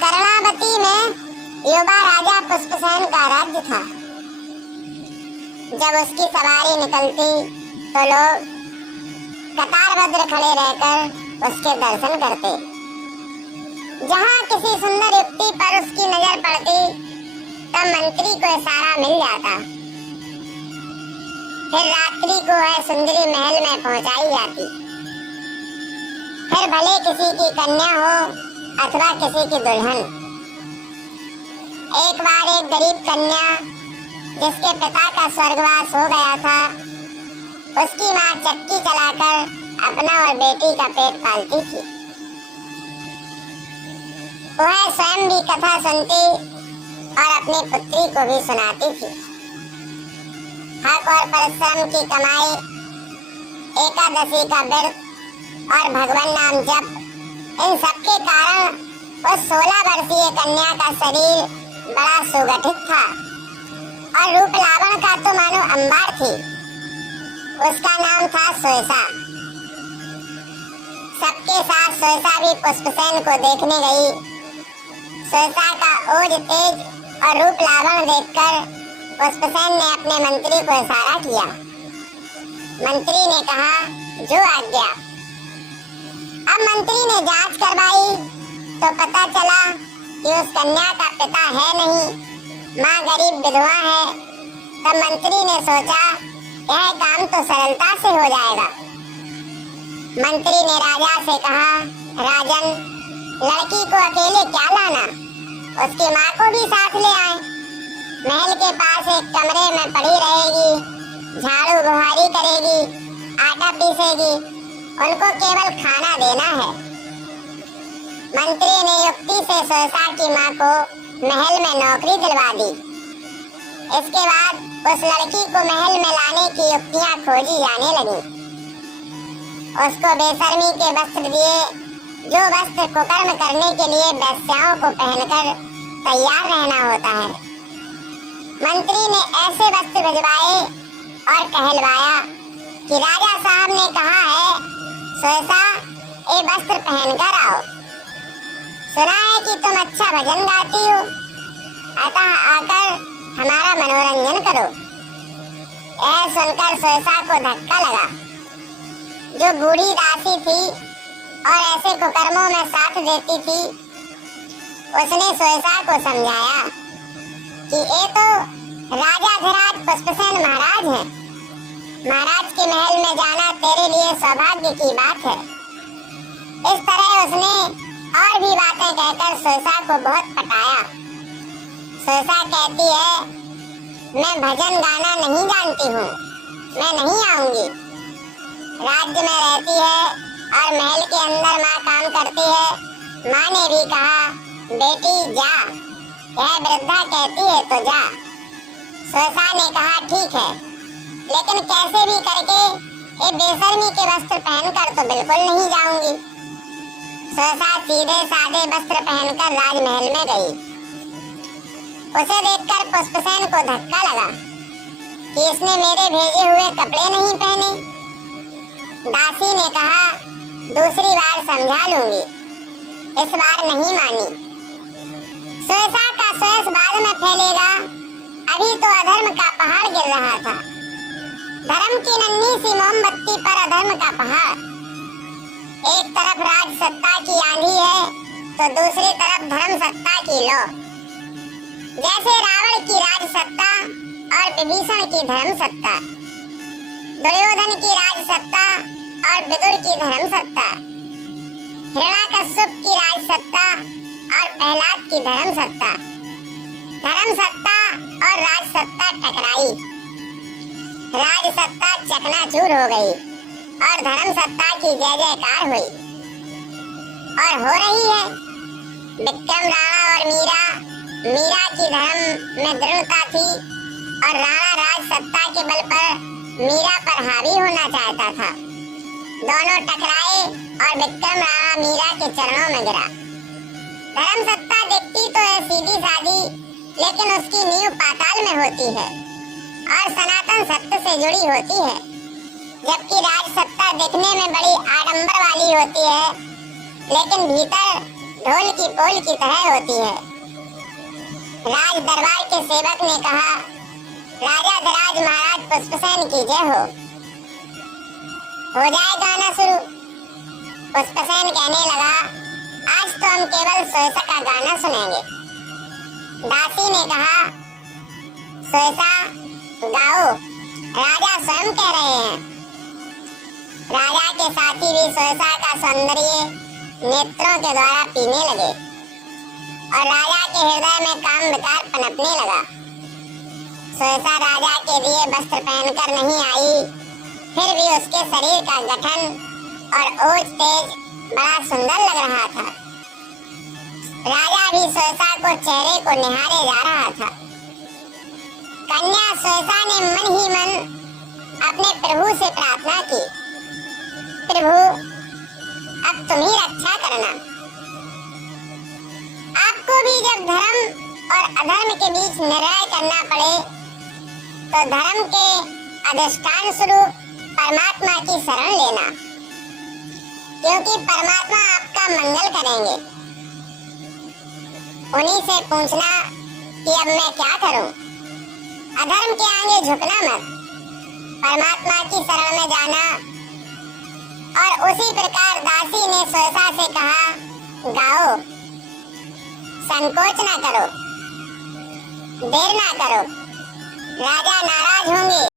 कर्णावती में युवा राजा पुष्पसेन का राज्य था। जब उसकी सवारी निकलती तो लोग कतारबद्ध खड़े रहकर उसके दर्शन करते। जहाँ किसी सुंदर युवती पर उसकी नजर पड़ती तब मंत्री को इशारा मिल जाता। फिर रात्रि को वह सुंदरी महल में पहुंचाई जाती। फिर भले किसी की कन्या हो अथवा किसी की दुल्हन। एक बार एक गरीब कन्या जिसके पिता का स्वर्गवास हो गया था, उसकी माँ चक्की चलाकर अपना और बेटी का पेट पालती थी। वह स्वयं भी कथा सुनती और अपनी पुत्री को भी सुनाती थी। हक और परिश्रम की कमाई, एकादशी का व्रत और भगवान नाम जप, इन सबके कारण उस 16 वर्षीय कन्या का शरीर बड़ा सुगठित था और रूप लावण का तो मानो अंबार थी। उसका नाम था सोयसा। सबके साथ सोयसा भी पुष्पसेन को देखने गई। सोयसा का ओज तेज और रूप लावण देखकर पुष्पसेन ने अपने मंत्री को इशारा किया। मंत्री ने कहा, जो आज्ञा। अब मंत्री ने जांच करवाई तो पता चला कि उस कन्या का पिता है नहीं, माँ गरीब विधवा है। तब मंत्री ने सोचा यह काम तो सरलता से हो जाएगा। मंत्री ने राजा से कहा, राजन, लड़की को अकेले क्या लाना, उसकी माँ को भी साथ ले आए। महल के पास एक कमरे में पड़ी रहेगी, झाड़ू बुहारी करेगी, आटा पीसेगी, उनको केवल खाना देना है। मंत्री ने युक्ति से सोयसा की माँ को महल में नौकरी दिलवा दी। इसके बाद उस लड़की को महल में लाने की युक्तियाँ खोजी जाने लगी। उसको बेशर्मी के वस्त्र दिए, जो वस्त्र कुकर्म करने के लिए वेश्याओं को पहनकर तैयार रहना होता है। मंत्री ने ऐसे वस्त्र भिजवाए और कहलवाया कि राजा साहब ने कहा है सोयसा ये वस्त्र पहनकर आओ। सुना है कि तुम अच्छा भजन गाती हो, अतः आकर हमारा मनोरंजन करो। यह सुनकर सोयसा को धक्का लगा। जो बूढ़ी दासी थी और ऐसे कुकर्मों में साथ देती थी, उसने सोयसा को समझाया कि ये तो राजाधिराज पुष्पसेन महाराज हैं। महाराज के महल में जाना तेरे लिए सौभाग्य की बात है। इस तरह उसने और भी बातें कहकर सोयसा को बहुत पटाया। सोयसा कहती है, मैं भजन गाना नहीं जानती हूँ, मैं नहीं आऊंगी। राज्य में रहती है और महल के अंदर माँ काम करती है। माँ ने भी कहा, बेटी जा, यह वृद्धा कहती है तो जा। सोयसा ने कहा, ठीक है, लेकिन कैसे भी करके ये बेशर्मी के वस्त्र पहनकर तो बिल्कुल नहीं जाऊंगी। सोयसा सीधे सादे वस्त्र पहनकर राजमहल में गई। उसे देखकर पुष्पसेन को धक्का लगा कि इसने मेरे भेजे हुए कपड़े नहीं पहने। दासी ने कहा, दूसरी बार समझा लूंगी, इस बार नहीं मानी। सोयसा का सोच बाद में फैलेगा, अभी तो अधर्म का पहाड़ गिर रहा था। धर्म की नन्ही सी मोमबत्ती पर अधर्म का पहाड़। एक तरफ राज सत्ता की आंधी है तो दूसरी तरफ धर्म सत्ता की लो। जैसे रावण की राज सत्ता और विभीषण की धर्म सत्ता, दुर्योधन की राज सत्ता और विदुर की धर्म सत्ता, हिरण्याकश्यप की राज सत्ता और प्रहलाद की धर्म सत्ता। धर्म सत्ता और राज सत्ता टकराई। राज सत्ता चकनाचूर हो गई और धर्म सत्ता की जय जयकार हुई और हो रही है। विक्रम राणा और मीरा की धर्म में दृढ़ता थी और राणा राज सत्ता के बल पर मीरा पर हावी होना चाहता था। दोनों टकराए और विक्रम राणा मीरा के चरणों में गिरा। धर्म सत्ता दिखती तो है सीधी सादी, लेकिन उसकी नींव पाताल में होती है और सनातन सत्य से जुड़ी होती है। जबकि राज सत्ता दिखने में बड़ी आडंबर वाली होती है, लेकिन भीतर ढोल की पोल की तरह होती है। राज दरबार के सेवक ने कहा, राजा धराज महाराज पुष्पसेन की जय हो जाए गाना शुरू। पुष्पसेन कहने लगा, आज तो हम केवल सोयसा का गाना सुनेंगे। दासी ने कहा, सोयसा गाओ, राजा स्वयं कह रहे हैं। राजा के साथी भी सोयसा का सौंदर्य नेत्रों के द्वारा पीने लगे और राजा के हृदय में काम विकार पनपने लगा। सोयसा राजा के दिए वस्त्र पहनकर नहीं आई, फिर भी उसके शरीर का गठन और ओज तेज बड़ा सुंदर लग रहा था। राजा भी सोयसा को चेहरे को निहारे जा रहा था। कन्या सोयसा ने मन ही मन अपने प्रभु से प्रार्थना की, प्रभु अब तुम ही रक्षा करना। आपको भी जब धर्म और अधर्म के बीच निर्णय करना पड़े तो धर्म के अधिष्ठान स्वरूप परमात्मा की शरण लेना, क्योंकि परमात्मा आपका मंगल करेंगे। उन्हीं से पूछना कि अब मैं क्या करूं। अधर्म के आगे झुकना मत, परमात्मा की शरण में जाना। और उसी प्रकार दासी ने सोयसा से कहा, गाओ, संकोच ना करो, देर ना करो, राजा नाराज होंगे।